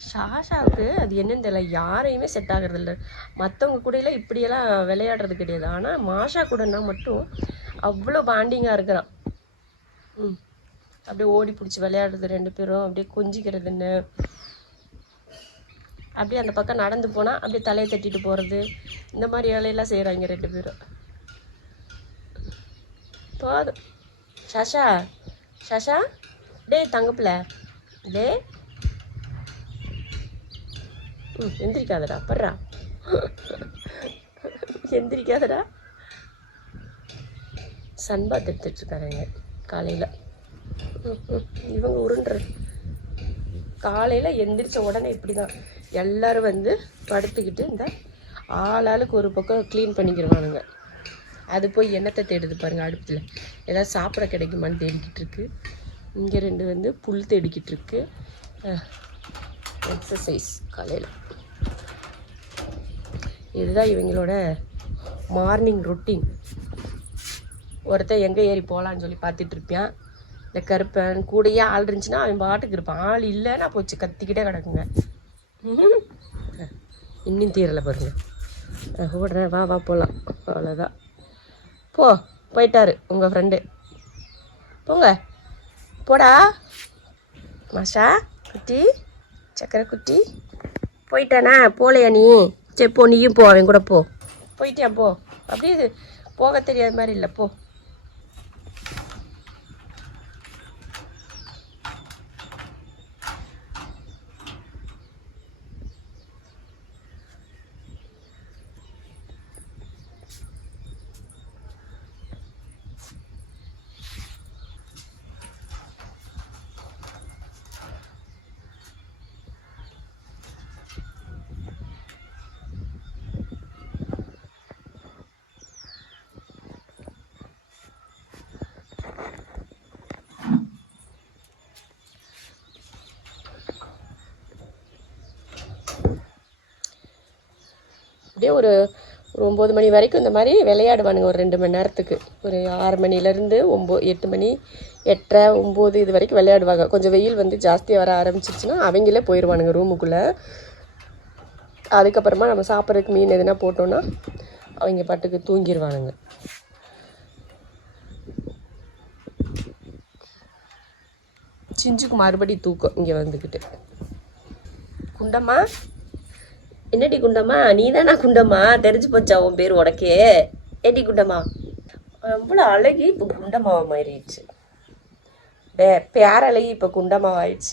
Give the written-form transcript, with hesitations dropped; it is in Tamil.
ஷாஷாவுக்கு அது என்னன்னு தெரியல, யாரையுமே செட் ஆகிறது இல்லை. மற்றவங்க கூடலாம் இப்படியெல்லாம் விளையாடுறது கிடையாது. ஆனால் மாஷா கூடனா மட்டும் அவ்வளோ பாண்டிங்காக இருக்கிறான். அப்படியே ஓடி பிடிச்சி விளையாடுறது, 2 பேரும் அப்படியே கொஞ்சிக்கிறதுன்னு. அப்படியே அந்த பக்கம் நடந்து போனால் அப்படியே தலையை தட்டிட்டு போகிறது, இந்த மாதிரி வேலையெல்லாம் செய்கிறாங்க 2 பேரும். போதும். ஷாஷா ஷாஷா, டே தங்கப்பில், டே எந்திரிக்காதடா, பர்றா, எந்திரிக்காதடா. சன்பாத் எடுத்துட்ருக்காருங்க காலையில். இவங்க உருண்டுறது காலையில் எந்திரிச்ச உடனே இப்படி தான் எல்லோரும் வந்து படுத்துக்கிட்டு இந்த ஆளாளுக்கு ஒரு பக்கம் க்ளீன் பண்ணிக்கிடுவானுங்க. அது போய் எண்ணத்தை தேடுது பாருங்கள், அடுப்பில் ஏதாவது சாப்பிட கிடைக்குமான்னு தேடிக்கிட்டு இருக்கு. இங்கே 2 வந்து புல் தேடிக்கிட்டு இருக்கு. எக்ஸசைஸ் காலையில். இதுதான் இவங்களோட மார்னிங் ரொட்டீன். ஒருத்தன் எங்கே ஏறி போகலான்னு சொல்லி பார்த்துட்டு இருப்பான். இந்த கருப்பன் கூடையே ஆள் இருந்துச்சுன்னா அவன் பாட்டுக்கு இருப்பான். ஆள் இல்லைன்னா போச்சு கத்திக்கிட்டே கிடக்குங்க. இன்னும் தீரலை பாருங்க. ஓடுறேன், வா வா போகலாம். அவ்வளோதான். போயிட்டாரு உங்கள் ஃப்ரெண்டு. போங்க போடா மாஷா குட்டி, சக்கரை குட்டி. போயிட்டானா? போகலையா நீ? சரி போ, நீயும் போ, அவன் கூட போ. போயிட்டியா? போ. அப்படியே போக தெரியாத மாதிரி இல்லை, போ. அப்படியே ஒரு 9 மணி வரைக்கும் இந்த மாதிரி விளையாடுவானுங்க. ஒரு 2 மணி நேரத்துக்கு. ஒரு 6 மணிலேருந்து 8 மணி 8:30 9 இது வரைக்கும் விளையாடுவாங்க. கொஞ்சம் வெயில் வந்து ஜாஸ்தியாக வர ஆரம்பிச்சிருச்சுன்னா அவங்களே போயிடுவானுங்க ரூமுக்குள்ளே. அதுக்கப்புறமா நம்ம சாப்பிட்றதுக்கு மீன் எதுனா போட்டோன்னா அவங்க பாட்டுக்கு தூங்கிடுவானுங்க. சிஞ்சுக்கு மறுபடி தூக்கம் இங்கே வந்துக்கிட்டு. குண்டம்மா, என்னடி குண்டம்மா? நீ தானா குண்டம்மா? தெரிஞ்சு போச்சா உன் பேர் உனக்கே? ஏடி குண்டம்மா? அவ்வளோ அழகி இப்போ குண்டம்மாவை மாறிடுச்சு. பேரழகி இப்போ குண்டம்மாவாயிடுச்சு.